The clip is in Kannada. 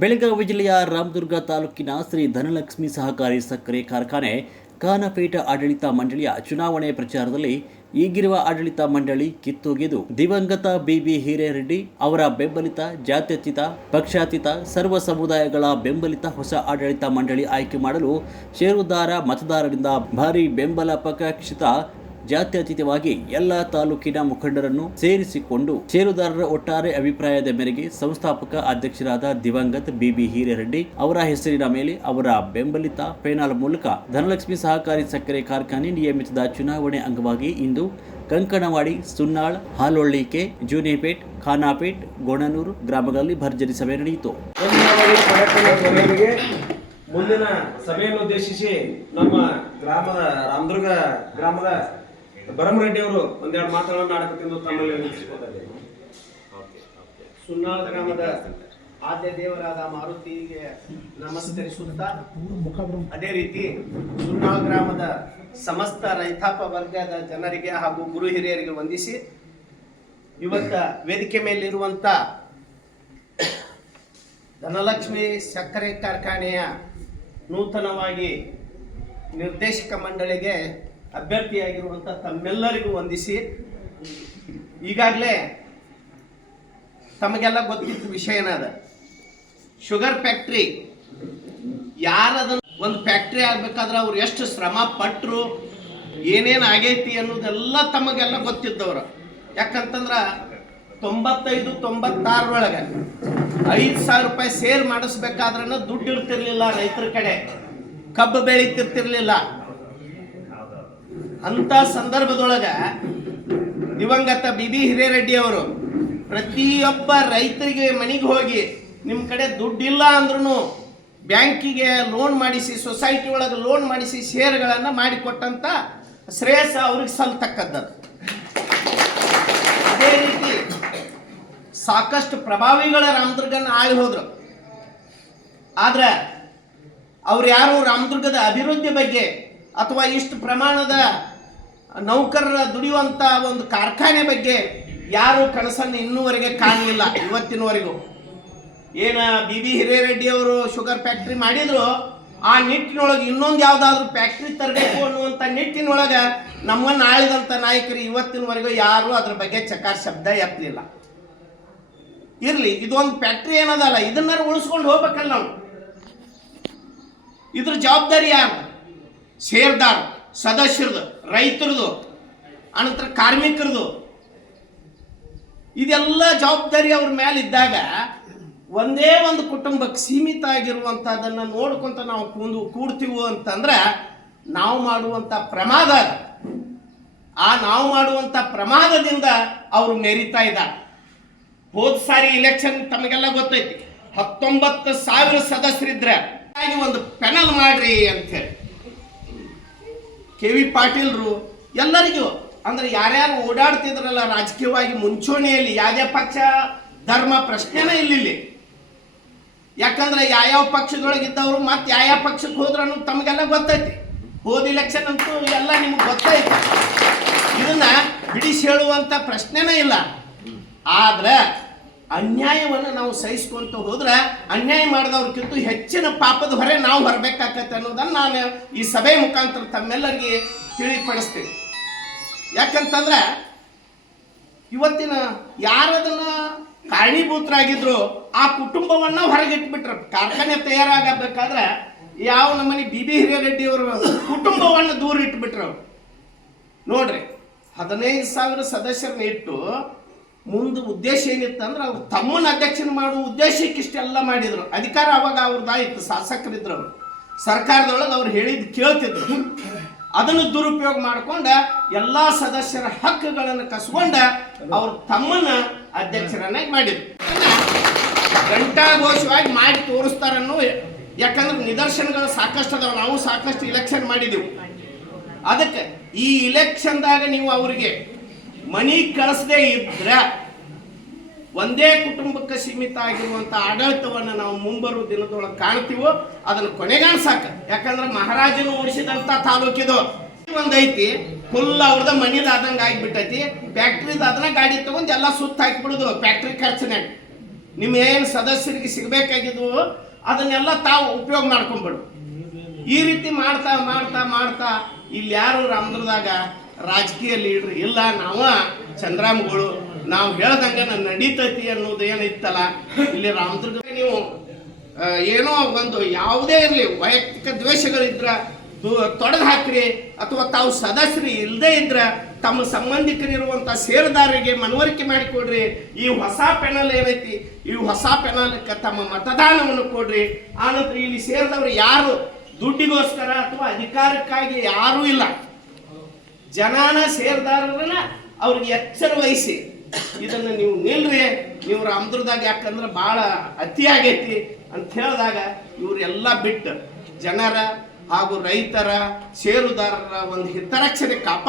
ಬೆಳಗಾವಿ ಜಿಲ್ಲೆಯ ರಾಮದುರ್ಗ ತಾಲೂಕಿನ ಶ್ರೀ ಧನಲಕ್ಷ್ಮಿ ಸಹಕಾರಿ ಸಕ್ಕರೆ ಕಾರ್ಖಾನೆ ಖಾನಪೇಟ ಆಡಳಿತ ಮಂಡಳಿಯ ಚುನಾವಣೆ ಪ್ರಚಾರದಲ್ಲಿ ಈಗಿರುವ ಆಡಳಿತ ಮಂಡಳಿ ಕಿತ್ತೊಗೆದು ದಿವಂಗತ ಬಿಬಿ ಹಿರೇರೆಡ್ಡಿ ಅವರ ಬೆಂಬಲಿತ ಜಾತ್ಯತೀತ ಪಕ್ಷಾತೀತ ಸರ್ವ ಸಮುದಾಯಗಳ ಬೆಂಬಲಿತ ಹೊಸ ಆಡಳಿತ ಮಂಡಳಿ ಆಯ್ಕೆ ಮಾಡಲು ಷೇರುದಾರ ಮತದಾರರಿಂದ ಭಾರಿ ಬೆಂಬಲ ಪಕ್ಷಾತೀತ ಜಾತ್ಯತೀತವಾಗಿ ಎಲ್ಲ ತಾಲೂಕಿನ ಮುಖಂಡರನ್ನು ಸೇರಿಸಿಕೊಂಡು ಷೇರುದಾರರ ಒಟ್ಟಾರೆ ಅಭಿಪ್ರಾಯದ ಮೇರೆಗೆ ಸಂಸ್ಥಾಪಕ ಅಧ್ಯಕ್ಷರಾದ ದಿವಂಗತ ಬಿಬಿ ಹಿರೇರೆಡ್ಡಿ ಅವರ ಹೆಸರಿನ ಮೇಲೆ ಅವರ ಬೆಂಬಲಿತ ಪೇನಾಲ್ ಮೂಲಕ ಧನಲಕ್ಷ್ಮಿ ಸಹಕಾರಿ ಸಕ್ಕರೆ ಕಾರ್ಖಾನೆ ನಿಯಮಿತದ ಚುನಾವಣೆ ಅಂಗವಾಗಿ ಇಂದು ಕಂಕಣವಾಡಿ, ಸುನ್ನಾಳ್, ಹಾಲೊಳ್ಳಿಕೆ, ಜೂನಿಪೇಟ್, ಖಾನಾಪೇಟ್, ಗೋಣನೂರು ಗ್ರಾಮಗಳಲ್ಲಿ ಭರ್ಜರಿ ಸಭೆ ನಡೆಯಿತು. ಮುಂದಿನ ಸಭೆಯನ್ನು ಉದ್ದೇಶಿಸಿ ನಮ್ಮ ರಾಮದುರ್ಗ ಗ್ರಾಮದ ಭರಮರೆಡ್ಡಿ ಅವರು ಒಂದೆರಡು ಮಾತುಗಳನ್ನು ಆಡಬೇಕೆಂದು ತಮ್ಮಲ್ಲಿ ವಿನಂತಿಸಿಕೊಂಡಿದ್ದೇನೆ. ಸುನ್ನಾಳ ಗ್ರಾಮದ ಆದ್ಯ ದೇವರಾದ ಮಾರುತಿಗೆ ನಮಸ್ಕರಿಸುತ್ತಾ, ಅದೇ ರೀತಿ ಸುನ್ನಾಳ ಗ್ರಾಮದ ಸಮಸ್ತ ರೈತಾಪ ವರ್ಗದ ಜನರಿಗೆ ಹಾಗೂ ಗುರು ಹಿರಿಯರಿಗೆ ವಂದಿಸಿ, ಇವತ್ತ ವೇದಿಕೆ ಮೇಲಿರುವಂತ ಧನಲಕ್ಷ್ಮಿ ಸಕ್ಕರೆ ಕಾರ್ಖಾನೆಯ ನೂತನವಾಗಿ ನಿರ್ದೇಶಕ ಮಂಡಳಿಗೆ ಅಭ್ಯರ್ಥಿಯಾಗಿರುವಂಥ ತಮ್ಮೆಲ್ಲರಿಗೂ ವಂದಿಸಿ, ಈಗಾಗಲೇ ತಮಗೆಲ್ಲ ಗೊತ್ತಿದ್ದ ವಿಷಯನ ಅದ. ಶುಗರ್ ಫ್ಯಾಕ್ಟ್ರಿ ಯಾರದನ್ನು ಒಂದು ಫ್ಯಾಕ್ಟ್ರಿ ಆಗ್ಬೇಕಾದ್ರೆ ಅವ್ರು ಎಷ್ಟು ಶ್ರಮ ಪಟ್ಟರು, ಏನೇನು ಆಗೈತಿ ಅನ್ನೋದೆಲ್ಲ ತಮಗೆಲ್ಲ ಗೊತ್ತಿದ್ದವ್ರು. ಯಾಕಂತಂದ್ರೆ 95-96 5,000 ರೂಪಾಯಿ ಸೇಲ್ ಮಾಡಿಸ್ಬೇಕಾದ್ರೂ ದುಡ್ಡು ಇರ್ತಿರ್ಲಿಲ್ಲ, ರೈತರ ಕಡೆ ಕಬ್ಬು ಬೆಳೀತಿರ್ತಿರ್ಲಿಲ್ಲ. ಅಂತ ಸಂದರ್ಭದೊಳಗ ದಿವಂಗತ ಬಿಬಿ ಹಿರೇರೆಡ್ಡಿ ಅವರು ಪ್ರತಿಯೊಬ್ಬ ರೈತರಿಗೆ ಮನೆಗೆ ಹೋಗಿ ನಿಮ್ಮ ಕಡೆ ದುಡ್ಡಿಲ್ಲ ಅಂದ್ರೂ ಬ್ಯಾಂಕಿಗೆ ಲೋನ್ ಮಾಡಿಸಿ, ಸೊಸೈಟಿ ಒಳಗೆ ಲೋನ್ ಮಾಡಿಸಿ ಶೇರ್ಗಳನ್ನು ಮಾಡಿಕೊಟ್ಟಂತ ಶ್ರೇಯಸ್ಸು ಅವ್ರಿಗೆ ಸಲ್ತಕ್ಕದ್ದು. ಅದೇ ರೀತಿ ಸಾಕಷ್ಟು ಪ್ರಭಾವಿಗಳ ರಾಮದುರ್ಗನ ಆಳಿ ಹೋದ್ರು. ಆದ್ರೆ ಅವ್ರು ಯಾರು ರಾಮದುರ್ಗದ ಅಭಿವೃದ್ಧಿ ಬಗ್ಗೆ ಅಥವಾ ಇಷ್ಟು ಪ್ರಮಾಣದ ನೌಕರರ ದುಡಿಯುವಂತ ಒಂದು ಕಾರ್ಖಾನೆ ಬಗ್ಗೆ ಯಾರು ಕನಸನ್ನು ಇನ್ನೂವರೆಗೆ ಕಾಣಲಿಲ್ಲ. ಇವತ್ತಿನವರೆಗೂ ಏನ ಬಿಬಿ ಹಿರೇರೆಡ್ಡಿ ಅವರು ಶುಗರ್ ಫ್ಯಾಕ್ಟ್ರಿ ಮಾಡಿದ್ರು, ಆ ನಿಟ್ಟಿನೊಳಗೆ ಇನ್ನೊಂದು ಯಾವುದಾದ್ರೂ ಫ್ಯಾಕ್ಟ್ರಿ ತರಬೇಕು ಅನ್ನುವಂಥ ನಿಟ್ಟಿನೊಳಗೆ ನಮ್ಮನ್ನು ಆಳಿದಂಥ ನಾಯಕರು ಇವತ್ತಿನವರೆಗೂ ಯಾರು ಅದ್ರ ಬಗ್ಗೆ ಚಕಾರ ಶಬ್ದ ಎತ್ತಲಿಲ್ಲ. ಇರ್ಲಿ, ಇದೊಂದು ಫ್ಯಾಕ್ಟ್ರಿ ಏನದಲ್ಲ, ಇದನ್ನಾರು ಉಳಿಸ್ಕೊಂಡು ಹೋಗ್ಬೇಕಲ್ಲ ನಾವು. ಇದ್ರ ಜವಾಬ್ದಾರಿ ಯಾರು? ಷೇರ್ದಾರ್, ಸದಸ್ಯರದು, ರೈತರದು, ಅನಂತರ ಕಾರ್ಮಿಕರದು. ಇದೆಲ್ಲ ಜವಾಬ್ದಾರಿ ಅವ್ರ ಮೇಲೆ ಇದ್ದಾಗ ಒಂದೇ ಒಂದು ಕುಟುಂಬಕ್ಕೆ ಸೀಮಿತ ಆಗಿರುವಂಥದ್ದನ್ನು ನೋಡ್ಕೊಂತ ನಾವು ಕೂಡ್ತೀವಿ ಅಂತಂದ್ರೆ ನಾವು ಮಾಡುವಂಥ ಪ್ರಮಾದ, ಆ ನಾವು ಮಾಡುವಂಥ ಪ್ರಮಾದದಿಂದ ಅವರು ಮೆರಿತಾ ಇದ್ದಾರೆ. ಹೋದ ಸಾರಿ ಇಲೆಕ್ಷನ್ ತಮಗೆಲ್ಲ ಗೊತ್ತೈತಿ, 19,000 ಸದಸ್ಯರಿದ್ರೆ ಒಂದು ಪೆನಲ್ ಮಾಡ್ರಿ ಅಂತ ಹೇಳಿ ಕೆ.ವಿ. ಪಾಟೀಲ್ರು ಎಲ್ಲರಿಗೂ, ಅಂದ್ರೆ ಯಾರ್ಯಾರು ಓಡಾಡ್ತಿದ್ರಲ್ಲ ರಾಜಕೀಯವಾಗಿ ಮುಂಚೂಣಿಯಲ್ಲಿ, ಯಾವುದೇ ಪಕ್ಷ ಧರ್ಮ ಪ್ರಶ್ನೆನೇ ಇಲ್ಲಿ. ಯಾಕಂದ್ರೆ ಯಾವ್ಯಾವ ಪಕ್ಷದೊಳಗಿದ್ದವರು ಮತ್ತೆ ಯಾವ್ಯಾವ ಪಕ್ಷಕ್ಕೆ ಹೋದ್ರೂ ತಮಗೆಲ್ಲ ಗೊತ್ತೈತಿ. ಹೋದ ಇಲೆಕ್ಷನ್ ಅಂತೂ ಎಲ್ಲ ನಿಮ್ಗೆ ಗೊತ್ತೈತಿ. ಇದನ್ನ ಬಿಡಿಸಿ ಹೇಳುವಂತ ಪ್ರಶ್ನೆನೇ ಇಲ್ಲ. ಆದ್ರೆ ಅನ್ಯಾಯವನ್ನು ನಾವು ಸಹಿಸ್ಕೊಂತ ಹೋದ್ರೆ ಅನ್ಯಾಯ ಮಾಡಿದವ್ರಕ್ಕಿಂತ ಹೆಚ್ಚಿನ ಪಾಪದ ಹೊರೆ ನಾವು ಹೊರಬೇಕಾಗತ್ತೆ ಅನ್ನೋದನ್ನು ನಾನು ಈ ಸಭೆ ಮುಖಾಂತರ ತಮ್ಮೆಲ್ಲರಿಗೆ ತಿಳಿಪಡಿಸ್ತೀನಿ. ಯಾಕಂತಂದ್ರೆ ಇವತ್ತಿನ ಯಾರದನ್ನ ಕಾರಣೀಭೂತರಾಗಿದ್ರು ಆ ಕುಟುಂಬವನ್ನ ಹೊರಗಿಟ್ಬಿಟ್ರು. ಕಾರ್ಖಾನೆ ತಯಾರಾಗಬೇಕಾದ್ರೆ ಯಾವ ನಮ್ಮನೆ ಬಿಬಿ ಹಿರೇರೆಡ್ಡಿ ಅವರು ಕುಟುಂಬವನ್ನು ದೂರ ಇಟ್ಬಿಟ್ರು. ನೋಡ್ರಿ, 15,000 ಸದಸ್ಯರನ್ನ ಇಟ್ಟು ಮುಂದೆ ಉದ್ದೇಶ ಏನಿತ್ತಂದ್ರೆ ಅವ್ರು ತಮ್ಮನ್ನ ಅಧ್ಯಕ್ಷನ ಮಾಡುವ ಉದ್ದೇಶಕ್ಕೆ ಇಷ್ಟೆಲ್ಲ ಮಾಡಿದ್ರು. ಅಧಿಕಾರ ಅವಾಗ ಅವ್ರದ್ದಾಯಿತು, ಶಾಸಕರಿದ್ರು, ಅವರು ಸರ್ಕಾರದೊಳಗೆ ಅವ್ರು ಹೇಳಿದ್ದು ಕೇಳ್ತಿದ್ರು. ಅದನ್ನು ದುರುಪಯೋಗ ಮಾಡ್ಕೊಂಡ ಎಲ್ಲ ಸದಸ್ಯರ ಹಕ್ಕುಗಳನ್ನು ಕಸ್ಕೊಂಡ ಅವ್ರು ತಮ್ಮನ್ನ ಅಧ್ಯಕ್ಷರನ್ನಾಗಿ ಮಾಡಿದ್ರು. ಘಂಟಾಘೋಷವಾಗಿ ಮಾಡಿ ತೋರಿಸ್ತಾರನ್ನು. ಯಾಕಂದ್ರೆ ನಿದರ್ಶನಗಳು ಸಾಕಷ್ಟು ಅದಾವ. ನಾವು ಸಾಕಷ್ಟು ಇಲೆಕ್ಷನ್ ಮಾಡಿದೆವು. ಅದಕ್ಕೆ ಈ ಇಲೆಕ್ಷನ್ದಾಗ ನೀವು ಅವರಿಗೆ ಮನಿ ಕಳಿಸದೇ ಇದ್ರೆ ಒಂದೇ ಕುಟುಂಬಕ್ಕೆ ಸೀಮಿತ ಆಗಿರುವಂಥ ಆಡಳಿತವನ್ನು ನಾವು ಮುಂಬರುವ ದಿನದೊಳಗೆ ಕಾಣ್ತೀವೋ ಅದನ್ನು ಕೊನೆಗಾಣಿಸಾಕ. ಯಾಕಂದ್ರೆ ಮಹಾರಾಜನು ಓಡಿಸಿದಂಥ ತಾಲೂಕಿದು ಒಂದೈತಿ, ಫುಲ್ ಅವ್ರದ ಮನಿದ ಆದಂಗೆ ಆಗಿಬಿಟ್ಟೈತಿ. ಫ್ಯಾಕ್ಟ್ರಿದ ಅದನ್ನ ಗಾಡಿ ತಗೊಂಡು ಎಲ್ಲ ಸುತ್ತ ಹಾಕಿಬಿಡುದು ಫ್ಯಾಕ್ಟ್ರಿ ಖರ್ಚಿನಾಗ. ನಿಮ್ಮ ಏನು ಸದಸ್ಯರಿಗೆ ಸಿಗಬೇಕಾಗಿದ್ವು ಅದನ್ನೆಲ್ಲ ತಾವು ಉಪಯೋಗ ಮಾಡ್ಕೊಂಬಿಡು. ಈ ರೀತಿ ಮಾಡ್ತಾ ಮಾಡ್ತಾ ಮಾಡ್ತಾ ಇಲ್ಲಿ ಯಾರು ರಾಮದುರ್ಗದಾಗ ರಾಜಕೀಯ ಲೀಡ್ರ್ ಇಲ್ಲ, ನಾವ ಚಂದ್ರಾಮಗಳು ನಾವು ಹೇಳ್ದಂಗೆ ನಡೀತೈತಿ ಅನ್ನೋದು ಏನಿತ್ತಲ್ಲ ಇಲ್ಲಿ ರಾಮದುರ್ಗ. ನೀವು ಏನೋ ಒಂದು ಯಾವುದೇ ಇರಲಿ ವೈಯಕ್ತಿಕ ದ್ವೇಷಗಳಿದ್ರ ತೊಡೆದು ಹಾಕ್ರಿ, ಅಥವಾ ತಾವು ಸದಸ್ಯರು ಇಲ್ಲದೇ ಇದ್ರೆ ತಮ್ಮ ಸಂಬಂಧಿಕರಿರುವಂಥ ಷೇರುದಾರರಿಗೆ ಮನವರಿಕೆ ಮಾಡಿಕೊಡ್ರಿ. ಈ ಹೊಸ ಪೆನಲ್ ಏನೈತಿ, ಈ ಹೊಸ ಪೆನಲ್ಕ್ಕೆ ತಮ್ಮ ಮತದಾನವನ್ನು ಕೊಡ್ರಿ. ಆನಂತರ ಇಲ್ಲಿ ಸೇರಿದವರು ಯಾರು ದುಡ್ಡಿಗೋಸ್ಕರ ಅಥವಾ ಅಧಿಕಾರಕ್ಕಾಗಿ ಯಾರೂ ಇಲ್ಲ, ಜನಾನ ಷೇರುದಾರರನ್ನ ಅವ್ರಿಗೆ ಎಚ್ಚರ ವಹಿಸಿ ಇದನ್ನು ನೀವು ನಿಲ್ರಿ. ನೀವು ರಾಮದುರ್ಗದಾಗ ಯಾಕಂದ್ರೆ ಭಾಳ ಅತಿ ಆಗೈತಿ ಅಂತ ಹೇಳಿದಾಗ ಇವರೆಲ್ಲ ಬಿಟ್ಟು ಜನರ ಹಾಗೂ ರೈತರ ಷೇರುದಾರರ ಒಂದು ಹಿತರಕ್ಷಣೆ ಕಾಪಾಡ